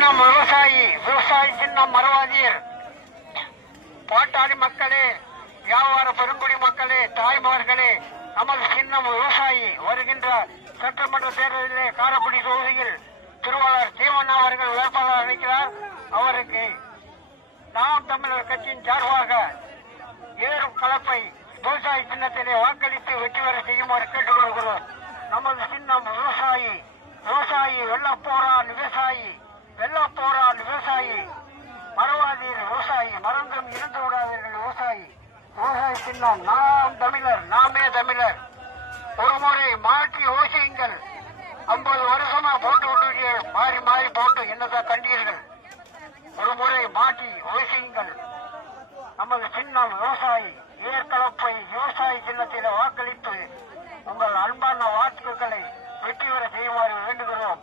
சின்னம் விவசாயி, விவசாயி சின்னம் மறவாதீர். பாட்டாளி மக்களே, வியாபார பெருங்குடி மக்களே, தாய்மார்களே, நமது சின்னம் விவசாயி. வருகின்ற சட்டமன்ற தேர்தலிலே காரைக்குடி தொகுதியில் திருவாளர் தீமண்ணா அவர்கள் வேட்பாளர் அளிக்கிறார். அவருக்கு நாம் தமிழர் கட்சியின் சார்பாக ஏறும் கலப்பை விவசாய சின்னத்திலே வாக்களித்து வெற்றி பெற செய்யுமாறு கேட்டுக் கொள்கிறோம். நமது சின்னம் விவசாயி. விவசாயி வெள்ளப்போரான் விவசாயி, வெள்ளப்போரான் விவசாயி. மறவாதீர் விவசாயி, மறந்தும் இருந்து விடாதீர்கள் விவசாயி. விவசாய சின்னம் நாம் தமிழர், நாமே தமிழர். ஒரு முறை மாற்றி யோசியுங்கள். 50 வருஷமா போட்டு விட்டு மாறி மாறி போட்டு என்னதான் கண்டீர்கள்? ஒரு முறை மாற்றி யோசியுங்கள். நமது சின்னம் விவசாயி. ஏற்கலப்பை விவசாய சின்னத்தில வாக்களித்து உங்கள் அன்பான வாக்குகளை வெற்றி பெற செய்யுமாறு வேண்டுகிறோம்.